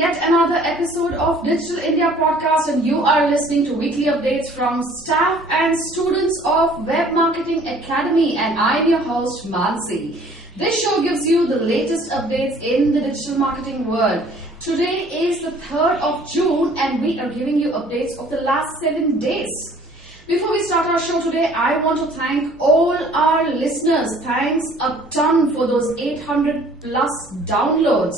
yet another episode of Digital India Podcast, and you are listening to weekly updates from staff and students of Web Marketing Academy, and I'm your host Mansi. This show gives you the latest updates in the digital marketing world. Today is the 3rd of June and we are giving you updates of the last 7 days. Before we start our show today, I want to thank all our listeners. Thanks a ton for those 800 plus downloads.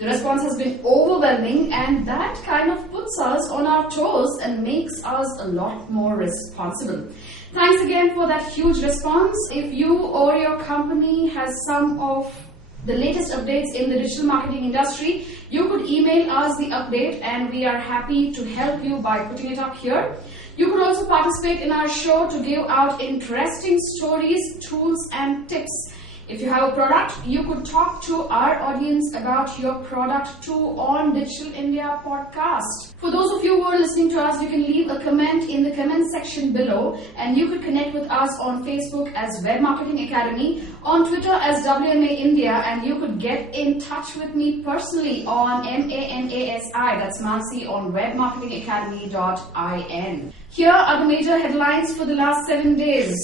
The response has been overwhelming and that kind of puts us on our toes and makes us a lot more responsible. Thanks again for that huge response. If you or your company has some of the latest updates in the digital marketing industry, you could email us the update and we are happy to help you by putting it up here. You could also participate in our show to give out interesting stories, tools and tips. If you have a product, you could talk to our audience about your product too on Digital India Podcast. For those of you who are listening to us, you can leave a comment in the comment section below, and you could connect with us on Facebook as Web Marketing Academy, on Twitter as WMA India, and you could get in touch with me personally on MANASI, that's Mansi, on webmarketingacademy.in. Here are the major headlines for the last 7 days.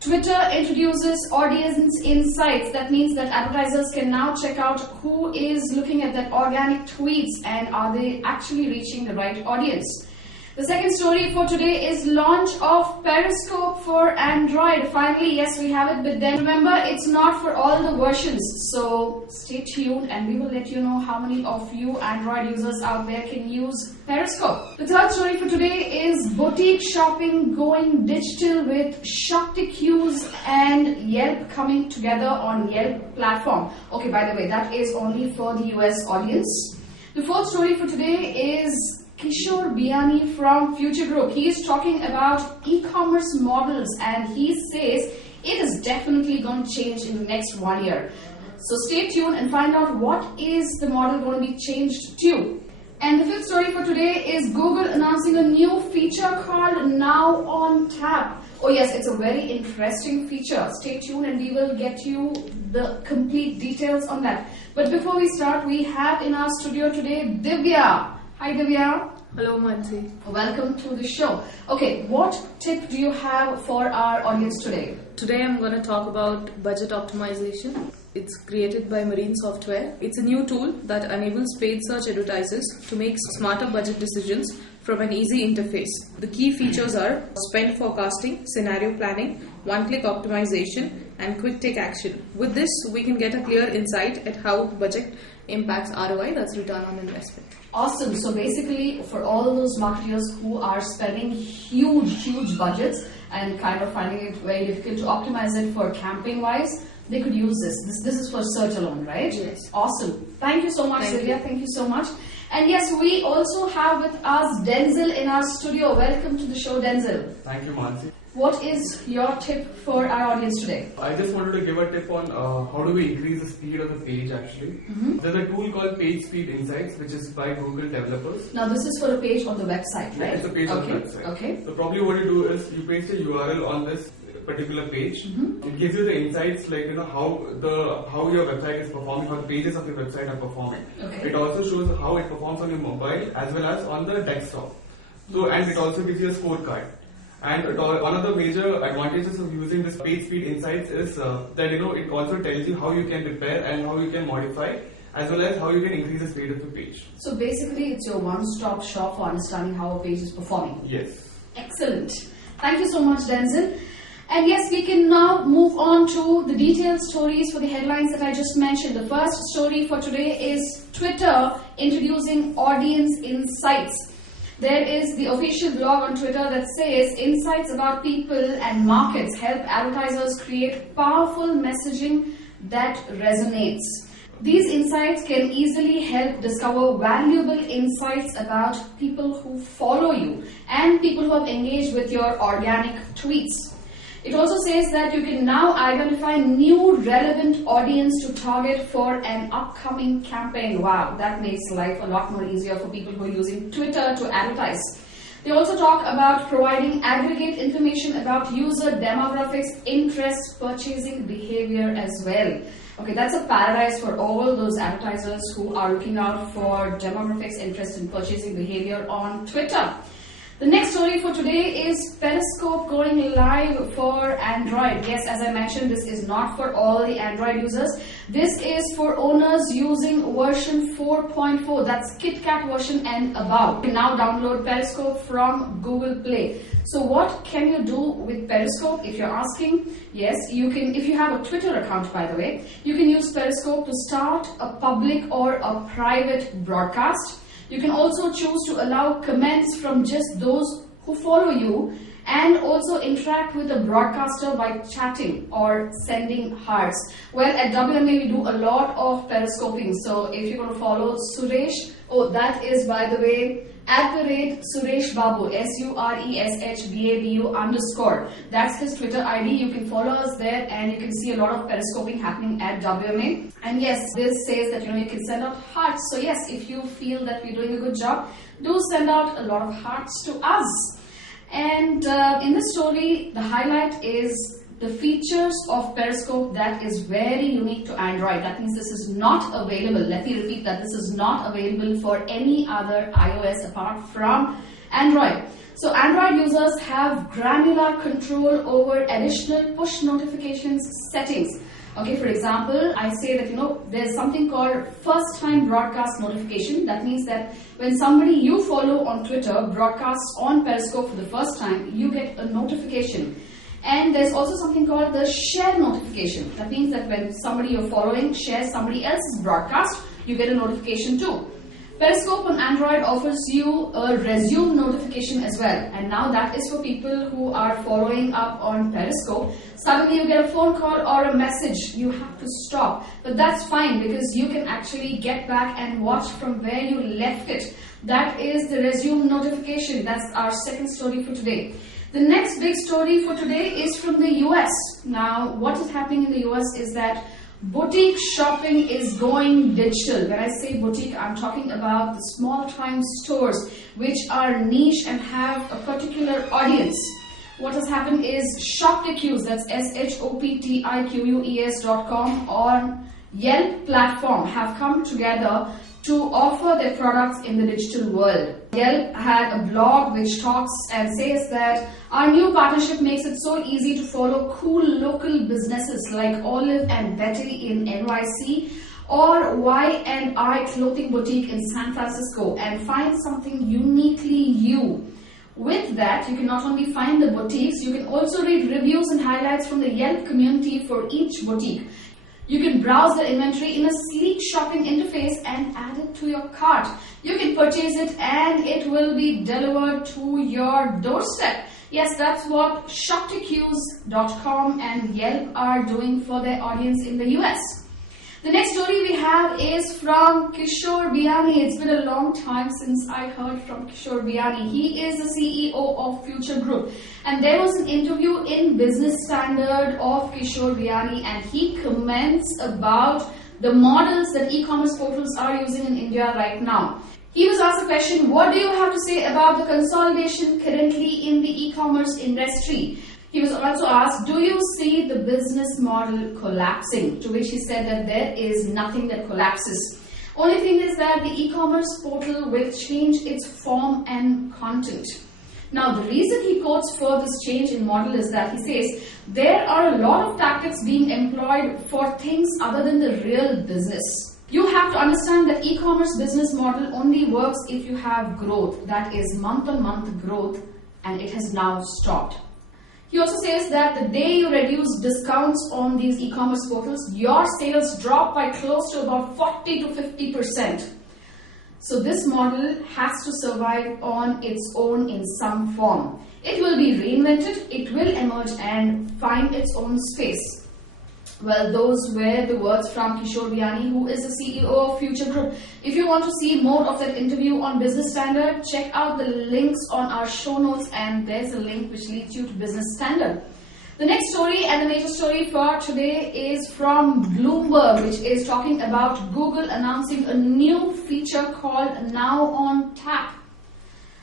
Twitter introduces audience insights. That means that advertisers can now check out who is looking at that organic tweets and are they actually reaching the right audience. The second story for today is launch of Periscope for Android. Finally, yes, we have it, but then remember, it's not for all the versions. So stay tuned and we will let you know how many of you Android users out there can use Periscope. The third story for today is boutique shopping going digital with ShaktiQs and Yelp coming together on Yelp platform. Okay, by the way, that is only for the US audience. The fourth story for today is Kishore Biani from Future Group. He is talking about e-commerce models and he says it is definitely going to change in the next 1 year. So stay tuned and find out what is the model going to be changed to. And the fifth story for today is Google announcing a new feature called Now on Tap. Oh yes, it's a very interesting feature. Stay tuned and we will get you the complete details on that. But before we start, we have in our studio today Divya. Hi Divya. Hello Mansi. Welcome to the show. Okay, what tip do you have for our audience today? Today I'm going to talk about budget optimization. It's created by Marine Software. It's a new tool that enables paid search advertisers to make smarter budget decisions from an easy interface. The key features are spend forecasting, scenario planning, one-click optimization, and quick take action. With this, we can get a clear insight at how budget impacts ROI, that's return on investment. Awesome. So basically, for all of those marketers who are spending huge budgets and kind of finding it very difficult to optimize it for campaign wise, they could use this. This is for search alone, right? Yes. Awesome. Thank you so much, Sylvia. Thank you so much. And yes, we also have with us Denzel in our studio. Welcome to the show, Denzel. Thank you, Mansi. What is your tip for our audience today? I just wanted to give a tip on how do we increase the speed of the page actually. There's a tool called Page Speed Insights which is by Google developers. Now this is for a page on the website, right? It's a page on the website. Okay. So probably what you do is you paste a URL on this particular page. It gives you the insights like how your website is performing, how the pages of your website are performing. Okay. It also shows how it performs on your mobile as well as on the desktop. So and it also gives you a scorecard. And one of the major advantages of using this Page Speed Insights is that it also tells you how you can repair and how you can modify as well as how you can increase the speed of the page. So basically it's your one-stop shop for understanding how a page is performing. Yes. Excellent. Thank you so much, Denzel. And yes, we can now move on to the detailed stories for the headlines that I just mentioned. The first story for today is Twitter introducing audience insights. There is the official blog on Twitter that says insights about people and markets help advertisers create powerful messaging that resonates. These insights can easily help discover valuable insights about people who follow you and people who have engaged with your organic tweets. It also says that you can now identify new relevant audience to target for an upcoming campaign. Wow, that makes life a lot more easier for people who are using Twitter to advertise. They also talk about providing aggregate information about user demographics, interest, purchasing behavior as well. Okay, that's a paradise for all those advertisers who are looking out for demographics, interest, and purchasing behavior on Twitter. The next story for today is Periscope going live for Android. Yes, as I mentioned, this is not for all the Android users. This is for owners using version 4.4, that's KitKat version and above. You can now download Periscope from Google Play. So what can you do with Periscope? If you're asking, yes, you can. If you have a Twitter account, by the way, you can use Periscope to start a public or a private broadcast. You can also choose to allow comments from just those who follow you and also interact with the broadcaster by chatting or sending hearts. Well, at WMA we do a lot of periscoping. So if you're going to follow Suresh, that is, by the way, @Suresh Babu, SURESHBABU_. That's his Twitter ID. You can follow us there and you can see a lot of periscoping happening at WMA. And yes, this says that you can send out hearts. So yes, if you feel that we're doing a good job, do send out a lot of hearts to us. And in this story, the highlight is the features of Periscope that is very unique to Android. That means this is not available. Let me repeat that this is not available for any other iOS apart from Android. So Android users have granular control over additional push notifications settings. Okay, for example, I say that there's something called first time broadcast notification. That means that when somebody you follow on Twitter broadcasts on Periscope for the first time, you get a notification. And there's also something called the share notification. That means that when somebody you're following shares somebody else's broadcast, you get a notification too. Periscope on Android offers you a resume notification as well. And now that is for people who are following up on Periscope. Suddenly you get a phone call or a message. You have to stop. But that's fine because you can actually get back and watch from where you left it. That is the resume notification. That's our second story for today. The next big story for today is from the US. Now, what is happening in the US is that boutique shopping is going digital. When I say boutique, I'm talking about the small time stores which are niche and have a particular audience. What has happened is ShopTiqueus, that's ShopTiqueus.com, on Yelp platform have come together to offer their products in the digital world. Yelp had a blog which talks and says that our new partnership makes it so easy to follow cool local businesses like Olive and Betty in NYC or Y&I Clothing Boutique in San Francisco and find something uniquely you. With that, you can not only find the boutiques, you can also read reviews and highlights from the Yelp community for each boutique. You can browse the inventory in a sleek shopping interface and add it to your cart. You can purchase it and it will be delivered to your doorstep. Yes, that's what ShopTiqueus.com and Yelp are doing for their audience in the US. The next story we have is from Kishore Biyani. It's been a long time since I heard from Kishore Biyani. He is the CEO of Future Group. And there was an interview in Business Standard of Kishore Biyani and he comments about the models that e-commerce portals are using in India right now. He was asked a question, what do you have to say about the consolidation currently in the e-commerce industry? He was also asked, do you see the business model collapsing? To which he said that there is nothing that collapses. Only thing is that the e-commerce portal will change its form and content. Now, the reason he quotes for this change in model is that he says, there are a lot of tactics being employed for things other than the real business. You have to understand that e-commerce business model only works if you have growth, that is month-on-month growth, and it has now stopped. He also says that the day you reduce discounts on these e-commerce portals, your sales drop by close to about 40 to 50%. So this model has to survive on its own in some form. It will be reinvented, it will emerge and find its own space. Well, those were the words from Kishore Biyani, who is the CEO of Future Group. If you want to see more of that interview on Business Standard, check out the links on our show notes and there's a link which leads you to Business Standard. The next story and the major story for today is from Bloomberg, which is talking about Google announcing a new feature called Now on Tap.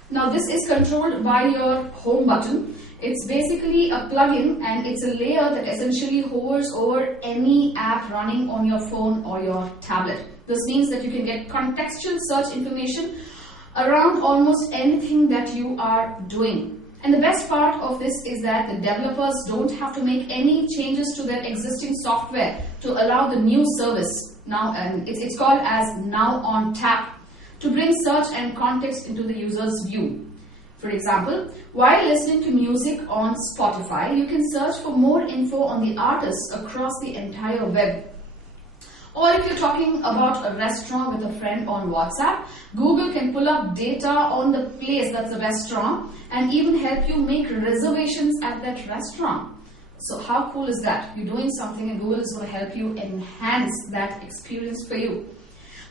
Now this is controlled by your home button. It's basically a plugin and it's a layer that essentially hovers over any app running on your phone or your tablet. This means that you can get contextual search information around almost anything that you are doing. And the best part of this is that the developers don't have to make any changes to their existing software to allow the new service, now and it's called as Now on Tap, to bring search and context into the user's view. For example, while listening to music on Spotify, you can search for more info on the artists across the entire web. Or if you're talking about a restaurant with a friend on WhatsApp, Google can pull up data on the place, that's a restaurant, and even help you make reservations at that restaurant. So how cool is that? You're doing something and Google is going to help you enhance that experience for you.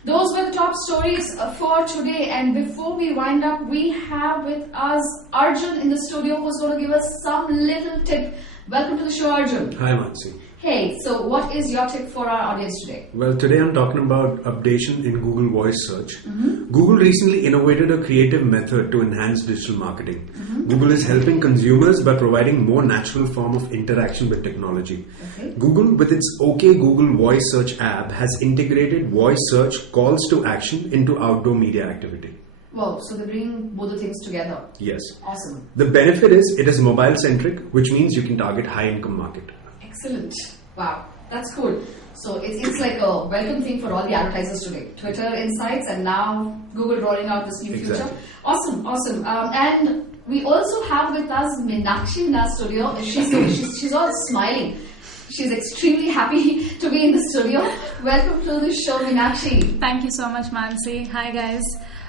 Those were the top stories for today, and before we wind up, we have with us Arjun in the studio who's going to give us some little tip. Welcome to the show, Arjun. Hi, Mansi. Hey, so what is your tip for our audience today? Well, today I'm talking about updation in Google Voice Search. Google recently innovated a creative method to enhance digital marketing. Google is helping consumers by providing more natural form of interaction with technology. Okay. Google, with its OK Google Voice Search app, has integrated voice search calls to action into outdoor media activity. Wow, so they bring both the things together. Yes. Awesome. The benefit is it is mobile-centric, which means you can target high-income market. Excellent. Wow, that's cool. So it's like a welcome thing for all the advertisers today. Twitter Insights and now Google rolling out this new feature. Awesome. And we also have with us Meenakshi in our studio. She's all smiling. She's extremely happy to be in the studio. Welcome to the show, Meenakshi. Thank you so much, Mansi. Hi, guys.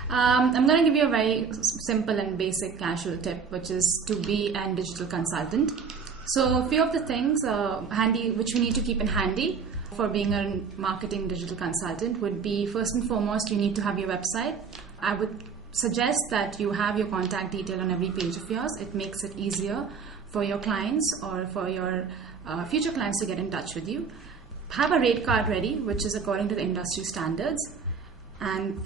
I'm going to give you a very simple and basic casual tip, which is to be a digital consultant. So a few of the things handy which we need to keep in handy for being a marketing digital consultant would be, first and foremost, you need to have your website. I would suggest that you have your contact detail on every page of yours. It makes it easier for your clients or for your future clients to get in touch with you. Have a rate card ready, which is according to the industry standards. And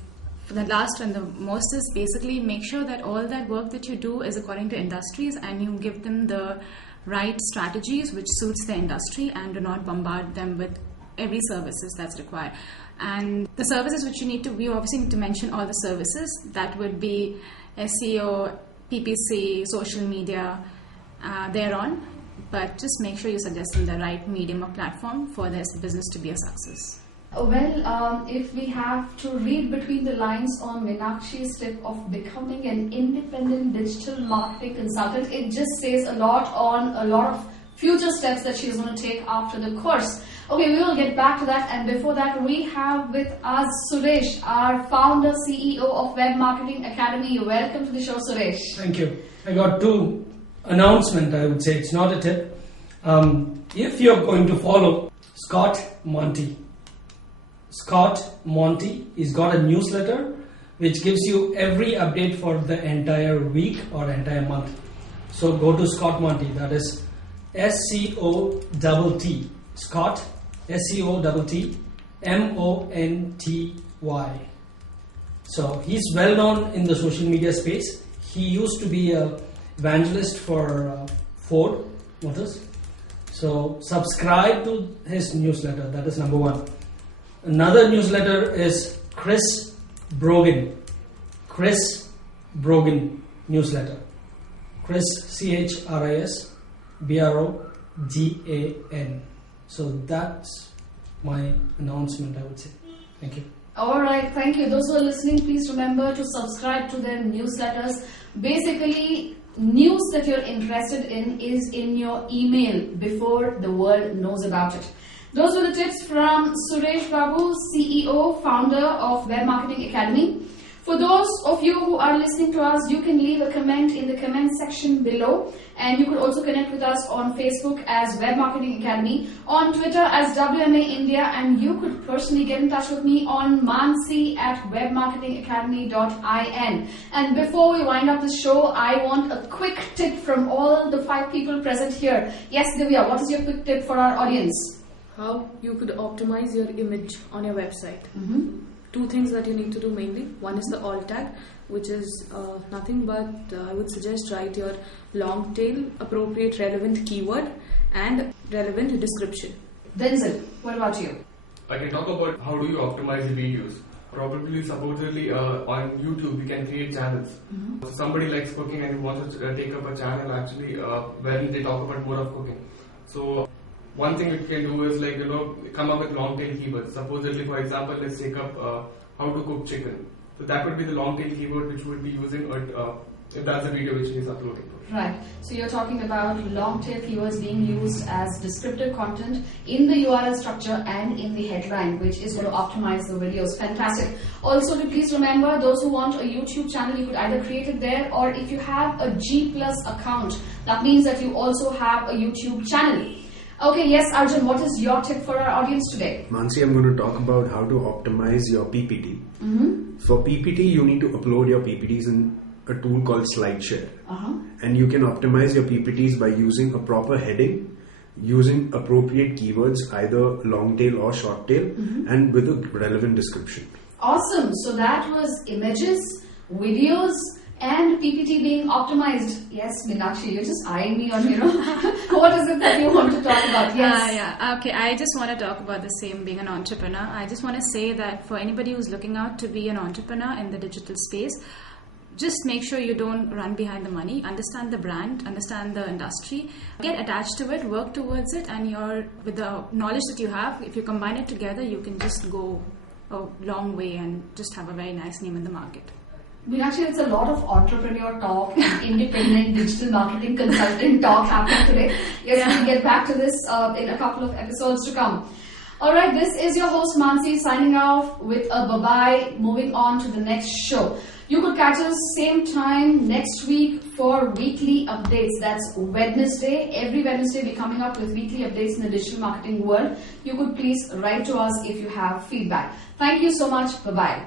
for the last and the most is basically make sure that all that work that you do is according to industries and you give them the right strategies which suits the industry and do not bombard them with every services that's required. And the services which you need to, we obviously need to mention all the services. That would be SEO, PPC, social media, thereon. But just make sure you're suggesting the right medium or platform for this business to be a success. Well, if we have to read between the lines on Meenakshi's tip of becoming an independent digital marketing consultant, it just says a lot on a lot of future steps that she's going to take after the course. Okay, we will get back to that, and before that we have with us Suresh, our founder, CEO of Web Marketing Academy. Welcome to the show, Suresh. Thank you. I got two announcements, I would say. It's not a tip. If you're going to follow Scott Monty, he's got a newsletter which gives you every update for the entire week or entire month. So go to Scott Monty, that is SCOTT, Scott, SCOTT, MONTY. So he's well known in the social media space. He used to be a evangelist for Ford Motors. So subscribe to his newsletter, that is number one. Another newsletter is Chris Brogan newsletter. Chris, CHRIS BROGAN. So that's my announcement, I would say. Thank you. Alright, thank you. Those who are listening, please remember to subscribe to their newsletters. Basically, news that you're interested in is in your email before the world knows about it. Those were the tips from Suresh Babu, CEO, founder of Web Marketing Academy. For those of you who are listening to us, you can leave a comment in the comment section below, and you could also connect with us on Facebook as Web Marketing Academy, on Twitter as WMA India, and you could personally get in touch with me on mansi@webmarketingacademy.in. And before we wind up the show, I want a quick tip from all the 5 people present here. Yes, Divya, what is your quick tip for our audience? How you could optimize your image on your website. two things that you need to do mainly. One is the alt tag, which is nothing but I would suggest write your long tail, appropriate relevant keyword and relevant description. Denzel, what about you? I can talk about how do you optimize the videos. Probably, supposedly, on YouTube, you can create channels. So somebody likes cooking and wants to take up a channel actually wherein they talk about more of cooking. So one thing you can do is come up with long tail keywords. Supposedly, for example, let's take up how to cook chicken. So that would be the long tail keyword which would be using if that's the video which he is uploading. Right. So you're talking about long tail keywords being used as descriptive content in the URL structure and in the headline, which is going to optimize the videos. Fantastic. Also, to please remember, those who want a YouTube channel, you could either create it there, or if you have a G+ account, that means that you also have a YouTube channel. Okay, yes, Arjun, what is your tip for our audience today? Mansi, I'm going to talk about how to optimize your PPT. For PPT, you need to upload your PPTs in a tool called SlideShare. And you can optimize your PPTs by using a proper heading, using appropriate keywords, either long tail or short tail, and with a relevant description. Awesome. So that was images, videos, and PPT being optimized. Yes, Meenakshi, you're just eyeing me on, what is it that you want to talk about? Yes. Okay, I just want to talk about the same, being an entrepreneur. I just want to say that for anybody who's looking out to be an entrepreneur in the digital space, just make sure you don't run behind the money. Understand the brand, understand the industry, get attached to it, work towards it, and with the knowledge that you have, if you combine it together, you can just go a long way and just have a very nice name in the market. Meenakshi, it's a lot of entrepreneur talk and independent digital marketing consultant talk happening today. Yes, we'll get back to this in a couple of episodes to come. Alright, this is your host Mansi signing off with a bye-bye, moving on to the next show. You could catch us same time next week for weekly updates. That's Wednesday. Every Wednesday we're coming up with weekly updates in the digital marketing world. You could please write to us if you have feedback. Thank you so much. Bye-bye.